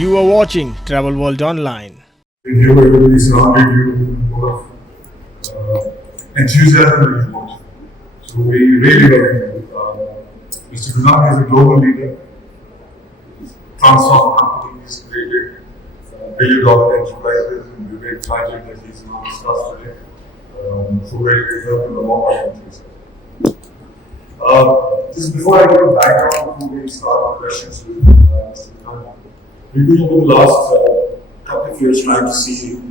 You are watching Travel World Online. You everybody surrounded you with a lot of enthusiasm and emotion. So we really welcome Mr. Gurnani is a global leader, transformed companies, created billion-dollar enterprises, and we're very excited that he's now discussed today. So very welcome to all our countries. Just before I get a background, before we start questions with Mr. Gurnani, we've been over the last couple of years trying to see,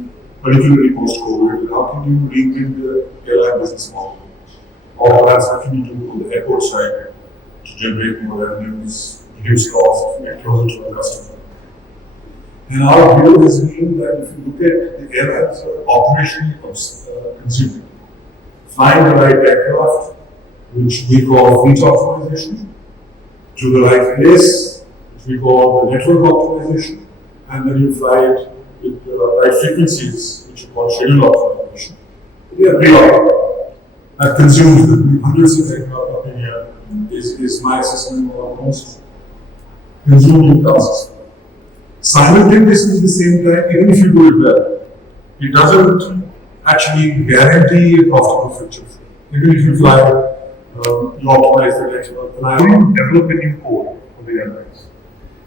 particularly post-COVID, how can you reinvent the airline business model? Or perhaps what can you do on the airport side to generate more revenues, reduce costs, get closer to the customer? And our view has been that if you look at the airlines are operationally consuming, flying the right aircraft, which we call fleet optimization, to the right place, which we call the network optimization, and then you fly it with the right frequencies, which you call schedule optimization. They are real. That consumes hundreds of aircraft up in here is my assessment of almost consuming tasks. Simultaneously, at the same time, even if you do it well, it doesn't actually guarantee a profitable future. Even if you fly, you optimize the network. And I want to develop a new code for the airlines.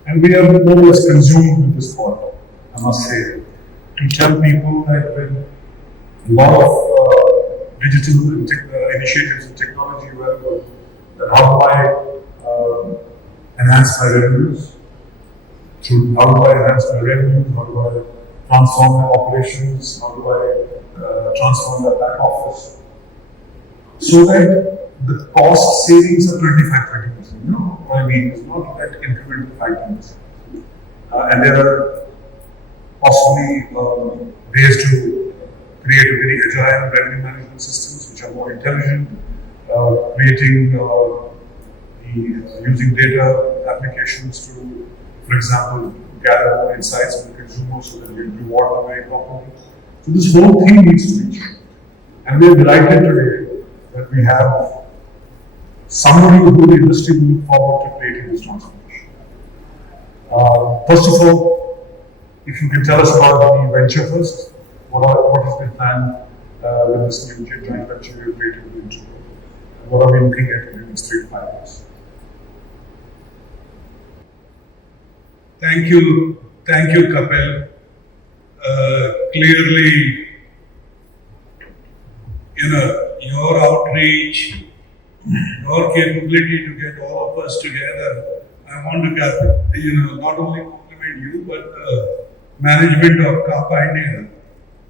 And we are more or less consumed with this point, I must say, to tell people that when a lot of digital initiatives and technology available, that how do I enhance my revenues? How do I enhance my revenues? How do I transform my operations? How do I transform my back office? So that the cost savings are 25-30%. You know what I mean? It's not that incremental 5%. And there are possibly ways to create a very agile revenue management systems which are more intelligent, creating using data applications to, for example, gather more insights from the consumer so that we reward them very properly. So this whole thing needs to be changed. And we are delighted today that we have somebody who the industry will look forward to creating this transformation. First of all, if you can tell us about the venture first, what has been planned with this new joint venture we have created with Venture? What are we looking at in the next 3 to 5 years? Thank you, Kapil. Clearly, your outreach, your capability to get all of us together. I want to, not only compliment you, but the management of Kappa India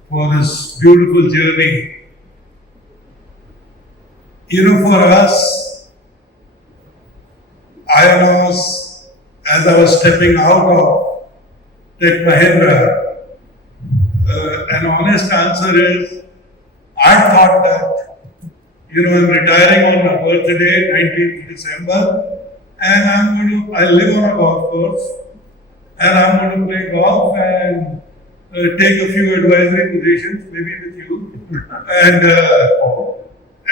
for this beautiful journey. For us, AIonOS, as I was stepping out of Tech Mahindra, an honest answer is, I thought that, I'm retiring on my birthday, 19th December, and I live on a golf course, and I'm going to play golf and take a few advisory positions, maybe with you,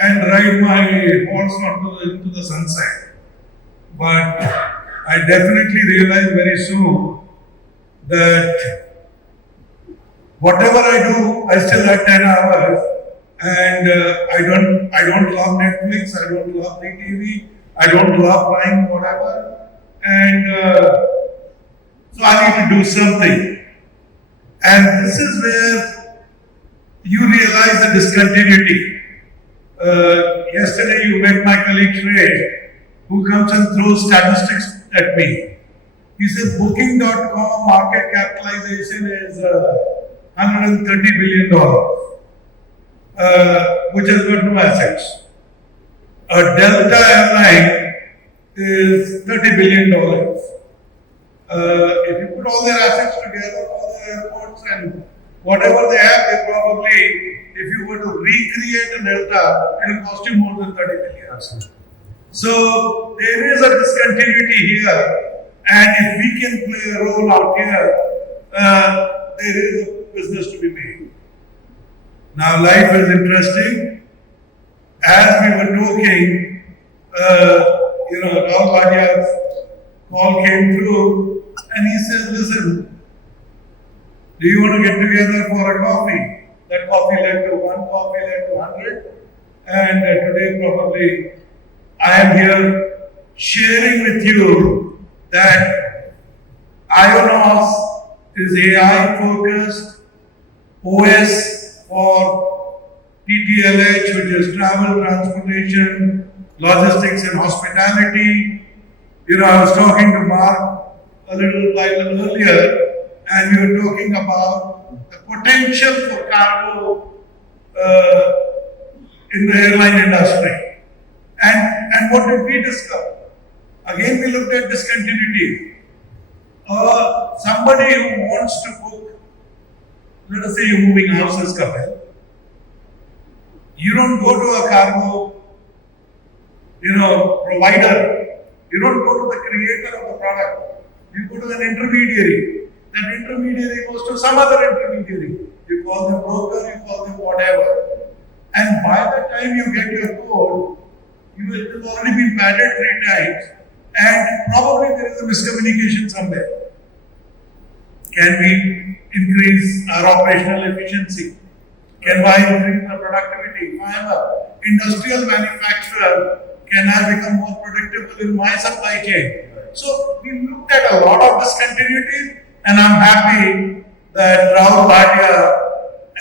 and ride my horse into the sunset. But I definitely realized very soon that whatever I do, I still have 10 hours, and I don't love Netflix, I don't love TV, I don't love buying whatever, and so I need to do something. And this is where you realize the discontinuity. Yesterday you met my colleague Shrey, who comes and throws statistics at me. He said Booking.com market capitalization is $130 billion, which has got no assets. A Delta airline is $30 billion. If you put all their assets together, all the airports and whatever they have, they probably, if you were to recreate a Delta, it will cost you more than 30 billion. Absolutely. So there is a discontinuity here, and if we can play a role out here, there is a business to be made. Now life is interesting. As we were talking, Rahul Bhadia's call came through, And he says, listen, do you want to get together for a coffee? That coffee led to one, coffee led to 100. And today probably I am here sharing with you that AIonOS is AI focused OS for TTLH, which is travel, transportation, logistics and hospitality. I was talking to Mark a little while earlier, and we were talking about the potential for cargo in the airline industry. And what did we discover? Again, we looked at discontinuity. Somebody who wants to book, let us say you're moving houses, Kapil. You don't go to a cargo, provider. You don't go to the creator of the product. You go to an intermediary. That intermediary goes to some other intermediary. You call them broker, you call them whatever. And by the time you get your code, it has already been padded 3 times, and probably there is a miscommunication somewhere. Can we increase our operational efficiency? Can I increase the productivity? If I am an industrial manufacturer, can I become more predictable in my supply chain? So we looked at a lot of discontinuities, and I'm happy that Rahul Bhatia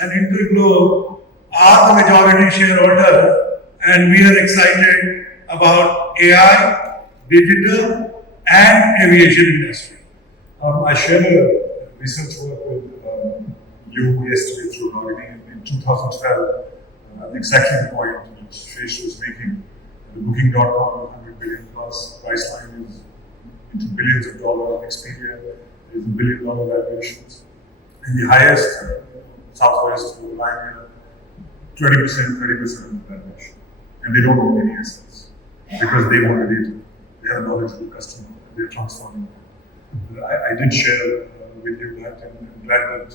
and Interglobe are the majority shareholder, and we are excited about AI, digital, and aviation industry. I shared a research work with you yesterday through Gurnani in 2012. Exactly the point which Shresh was making. The Booking.com, 100 billion plus, Priceline is into billions of dollars. Expedia is $1 billion valuations. And the highest, Southwest, line 20%, 30% of the valuation. And they don't own any assets because they want the data. They have knowledge of the customer. They're transforming. I did share with you that, and I'm glad that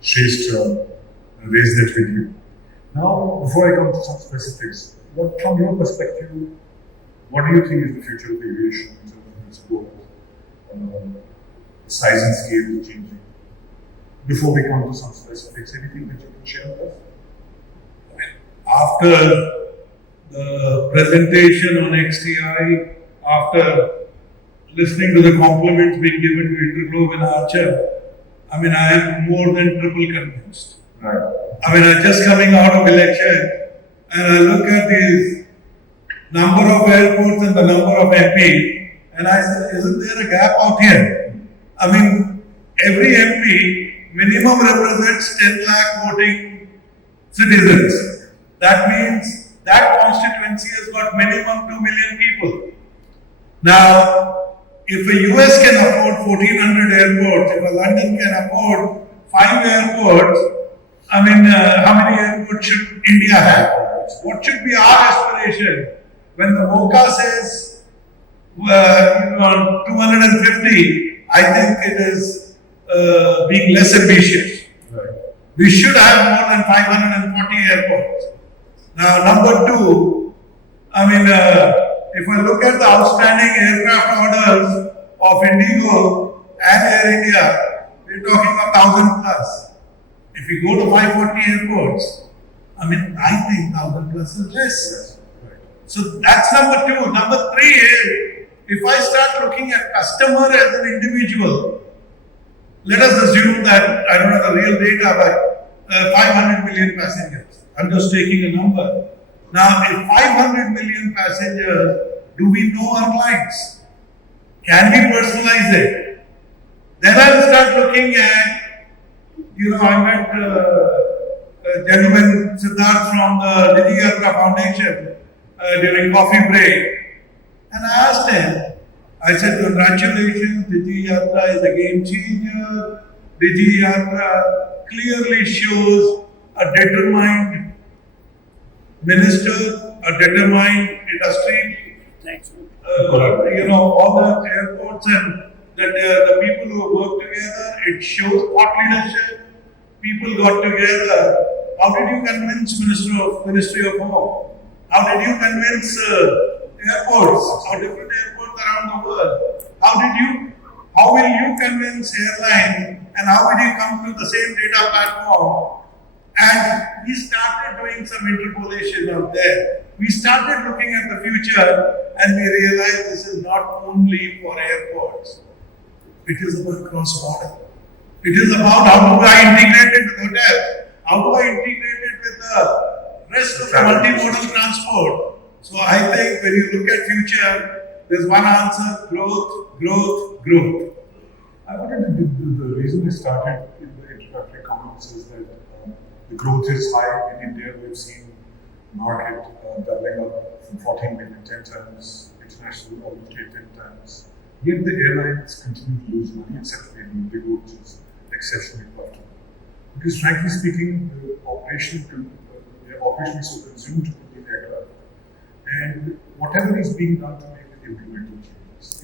Shresh raised that with you. Now, before I come to some specifics, from your perspective, what do you think is the future of aviation in terms of its growth? The size and scale is changing. Before we come to some specifics, anything that you can share with us? After the presentation on XTI, after listening to the compliments being given to Interglobe and Archer, I am more than triple convinced. Right. I'm just coming out of election, and I look at these number of airports and the number of MP, and I say, isn't there a gap out here? Every MP minimum represents 10 lakh voting citizens. That means that constituency has got minimum 2 million people. Now, if a US can afford 1400 airports, if a London can afford 5 airports, how many airports should India have? What should be our aspiration? When the MOCA says 250, I think it is being less ambitious. Right. We should have more than 540 airports. Now, number 2, if I look at the outstanding aircraft orders of Indigo and Air India, we're talking 1,000 plus. If we go to 540 airports, I think 1,000 plus is less. Right. So that's number 2. Number 3 is, if I start looking at customer as an individual, let us assume that, I don't have the real data, but 500 million passengers. I'm just taking a number. Now, if 500 million passengers, do we know our clients? Can we personalize it? Then I'll start looking at, I met a gentleman, Siddharth, from the Digi Yatra Foundation during coffee break. And I asked him, I said, congratulations, Digi Yatra is a game changer. Digi Yatra clearly shows a determined minister, a determined industry. All the airports and the people who work together, it shows thought leadership. People got together. How did you convince Ministry of Home? How did you convince airports or different airports around the world? How will you convince airline and how would you come to the same data platform? And we started doing some interpolation out there. We started looking at the future and we realized this is not only for airports. It is about cross-border. It is about how do I integrate it with hotels? How do I integrate it with the rest of the multimodal transport? So I think when you look at future, there's one answer: growth, growth, growth. I wanted to the reason I started in the introductory comments is that the growth is high in India. We've seen market doubling up from 14 million 10 times, international almost 10 times. Yet the airlines continue to lose money, except for Indigo, which is exceptionally profitable. Because frankly speaking, they're operationally so consumed with the aircraft. And whatever is being done to make the incremental changes,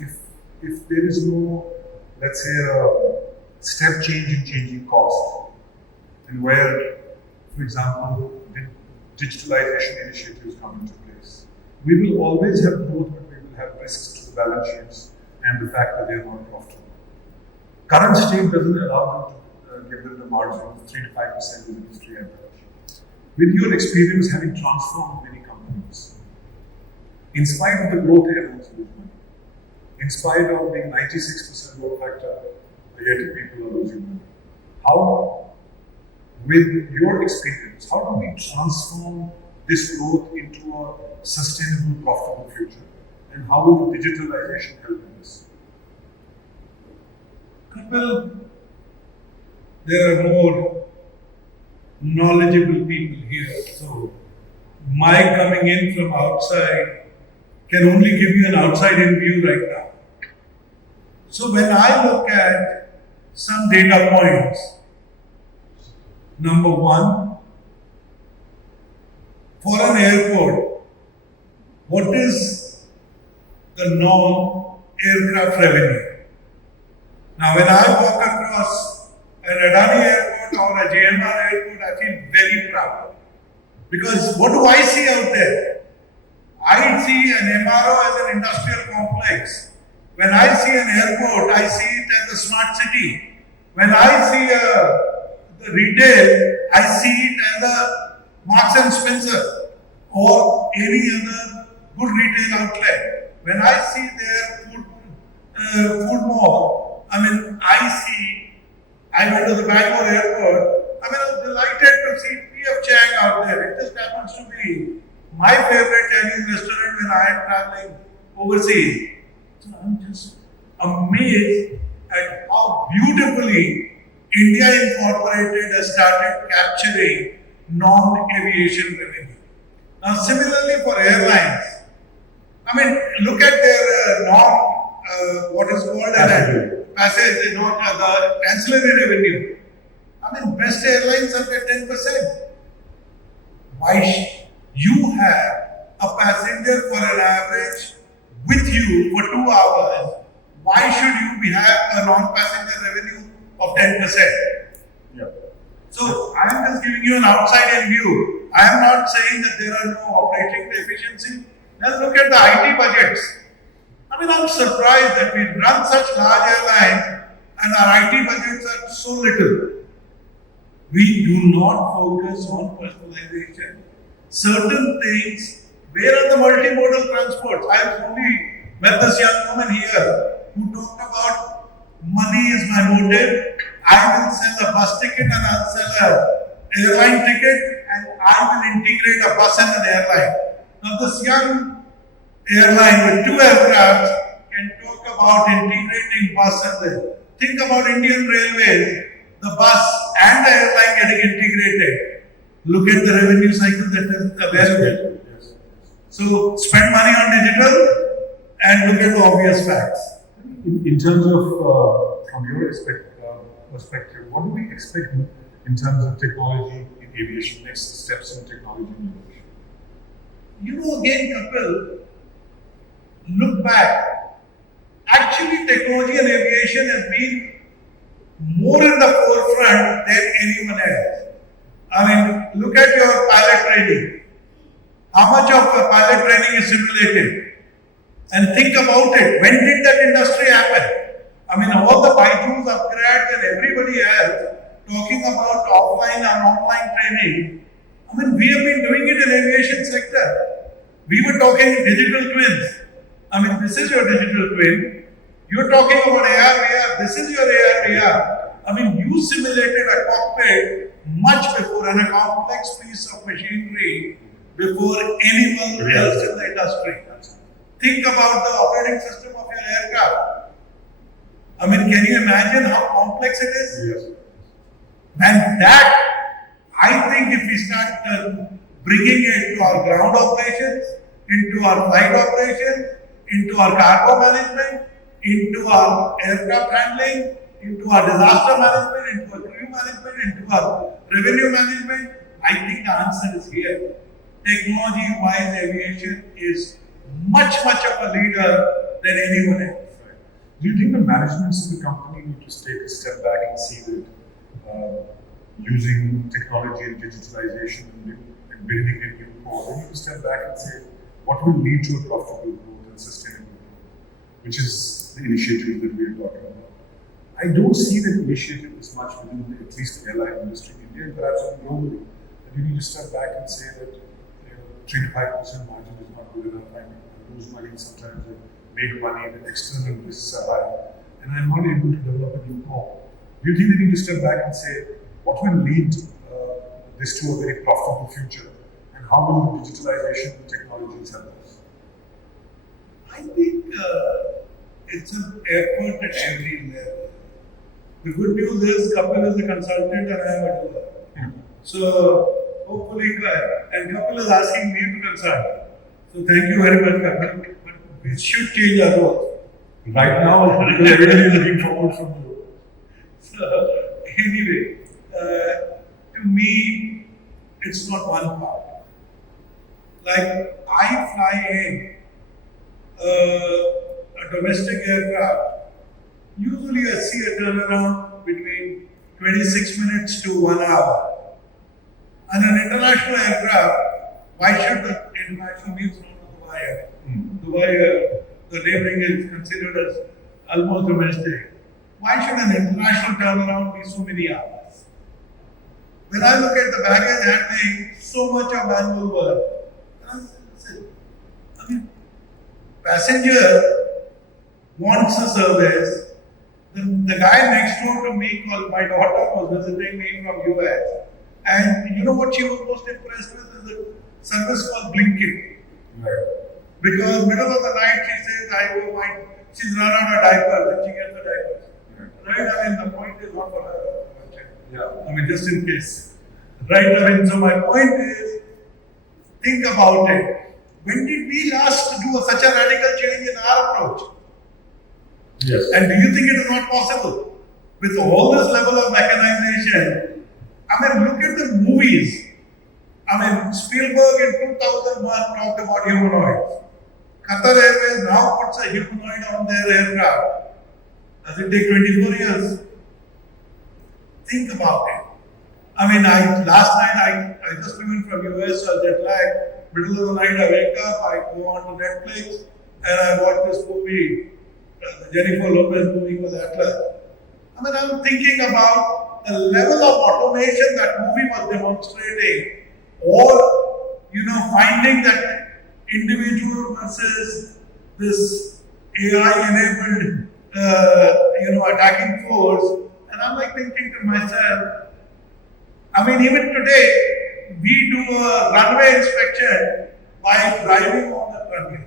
if there is no, let's say, a step change in changing cost, and where, for example, the digitalization initiatives come into place, we will always have growth, but we will have risks to the balance sheets and the fact that they are not profitable. Current state doesn't allow them to give them the margin of 3 to 5% in the industry average. With your experience having transformed many companies, in spite of the growth airlines lose money, in spite of being 96% load factor, yet people are losing money. How, with your experience, how do we transform this growth into a sustainable, profitable future? And how will the digitalization help in this? Well, there are more knowledgeable people here. So, my coming in from outside can only give you an outside-in view right now. So, when I look at some data points, number one, for an airport, what is the non-aircraft revenue? Now, when I walk across a Gurnani airport or a GMR airport, I feel very proud. Because what do I see out there? I see an MRO as an industrial complex. When I see an airport, I see it as a smart city. When I see the retail, I see it as a Marks and Spencer or any other good retail outlet. When I see their food mall, I went to the Bangalore airport. I was delighted to see P.F. Chang out there. It just happens to be my favorite Chinese restaurant when I am traveling overseas. So I'm just amazed at how beautifully India Incorporated has started capturing non-aviation revenue. Now, similarly for airlines, look at their what is called passage, the ancillary revenue. Best airlines are at 10%. Why you have a passenger for an average with you for 2 hours? Why should you have a non-passenger revenue of 10%? Yeah. So I am just giving you an outside-in view. I am not saying that there are no operating efficiency. Let's look at the IT budgets. I'm surprised that we run such large airlines and our IT budgets are so little. We do not focus on personalization. Certain things, where are the multimodal transports? I have only met this young woman here who talked about money is my motive. I will sell a bus ticket and I'll sell an airline ticket and I will integrate a bus and an airline. Now this young airline with 2 aircrafts can talk about integrating bus and the. Think about Indian Railways, the bus and the airline getting integrated. Look at the revenue cycle that is available. Yes. So spend money on digital and look at the obvious facts. In terms of, from your perspective, what do we expect in terms of technology in aviation, next steps in technology in aviation? Again, Kapil, look back. Actually, technology and aviation has been more in the forefront than anyone else. Look at your pilot training. How much of pilot training is simulated? And think about it. When did that industry happen? All the Byju's talking about offline and online training, I mean, we have been doing it in aviation sector. We were talking digital twins. I mean, this is your digital twin. You're talking about AR, VR. This is your AR, VR. I mean, you simulated a cockpit much before and a complex piece of machinery before anyone else in the industry. Think about the operating system of your aircraft. I mean, can you imagine how complex it is? Yes. And that, I think if we start bringing it to our ground operations, into our flight operations, into our cargo management, into our aircraft handling, into our disaster management, into our crew management, into our revenue management, I think the answer is here. Technology-wise, aviation is much of a leader than anyone else. Do you think the managements of the company need to take a step back and see that using technology and digitalization and building a new core, they need to step back and say what will lead to a profitable growth and sustainable growth, which is the initiative that we are talking about. I don't see that initiative as much within at least the airline industry in India and perhaps even globally. And you need to step back and say that 3 to 5% margin is not good enough. I lose money sometimes. Make money, the external risks are high, and I'm not able to develop a new core. Do you think they need to step back and say, what will lead this to a very profitable future, and how will the digitalization and technologies help us? I think it's an effort at every level. The good news is Kapil is a consultant and I am a doer. So hopefully, and Kapil is asking me to consult. So thank you very much, Kapil. We should change our roles. Right now, because everybody is looking forward from you. So, anyway, to me, it's not one part. Like, I fly in a domestic aircraft, usually I see a turnaround between 26 minutes to 1 hour. And an international aircraft, why should the international means not Dubai? Dubai, the neighboring is considered as almost domestic. Why should an international turnaround be so many hours? When I look at the baggage handling, so much of manual work. I mean, passenger wants a service. The guy next door to me, called my daughter, was visiting me from US. And you know what she was most impressed with is a service called Blinking. Right. Because middle of the night she says, she's run out of diapers and she gets the diapers. Right? I mean, the point is not for her. Yeah. I mean, just in case. Right? I mean, so my point is, think about it. When did we last do such a radical change in our approach? Yes. And do you think it is not possible? With all this level of mechanization, I mean, look at the movies. I mean, Spielberg in 2001 talked about humanoids. Qatar Airways now puts a humanoid on their aircraft. Does it take 24 years? Think about it. I mean, last night I just returned from US, so jet lag. Middle of the night I wake up, I go on to Netflix, and I watch this movie, the Jennifer Lopez movie called Atlas. I mean, I'm thinking about the level of automation that movie was demonstrating, or finding that individual versus this AI-enabled, attacking force. And I'm like thinking to myself, I mean, even today, we do a runway inspection by driving on the runway.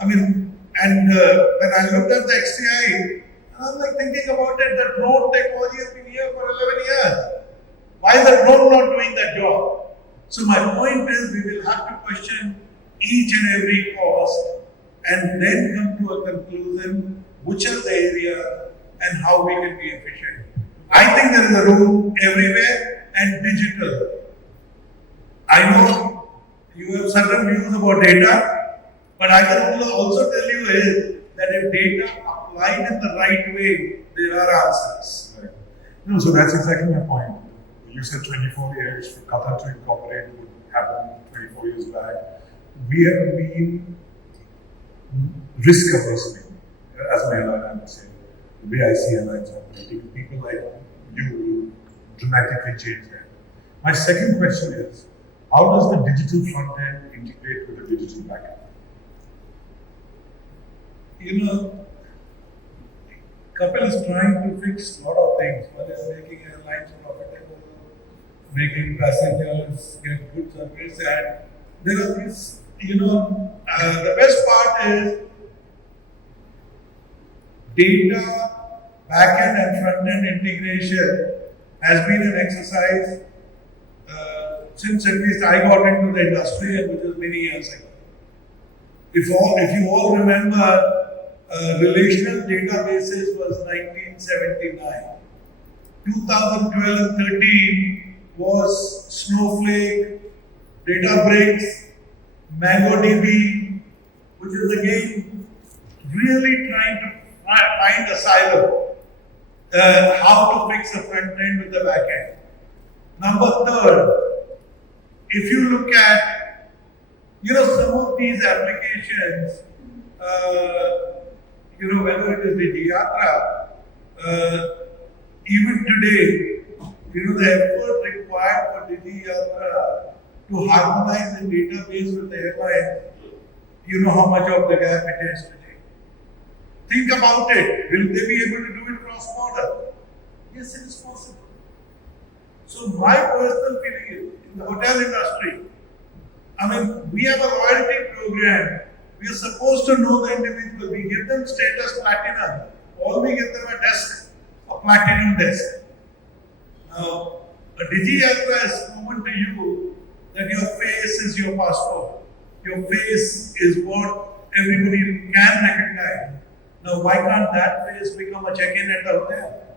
I mean, and when I looked at the XTI, I was like thinking about it, the drone technology has been here for 11 years. Why is the drone not doing that job? So my point is, we will have to question each and every cost and then come to a conclusion which are the area and how we can be efficient. I think there is a room everywhere and digital. I know you have certain views about data, but I can also tell you is that if data applied in the right way, there are answers. Right. No, so that's exactly my point. You said 24 years for Qatar to incorporate would happen 24 years back. We have been risk averse as an airline, I would say. The way I see airlines operating, people like you dramatically change that. My second question is, how does the digital front end integrate with the digital back end? Kapil is trying to fix a lot of things. One is making airlines profitable, making passengers get good service, and there are these, the best part is data, back-end and front-end integration has been an exercise since at least I got into the industry, and which was many years ago. If you all remember, relational databases was 1979. 2012-13 was Snowflake, Databricks, MongoDB, which is again really trying to find a silo, how to fix the front end with the back end. Number third, if you look at, some of these applications, whether it is Digiyatra, even today, the effort required for Digiyatra to harmonize the database with the airline, how much of the gap it is today. Think about it. Will they be able to do it cross-border? Yes, it is possible. So my personal feeling is, in the hotel industry, we have a loyalty program. We are supposed to know the individual. We give them status platinum, or we give them a platinum desk. Now, a Digiyatra has proven to you that your face is your passport. Your face is what everybody can recognize. Now, why can't that face become a check-in at the hotel?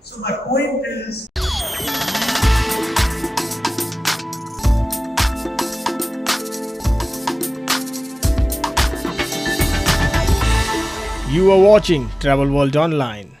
So my point is, You are watching Travel World Online.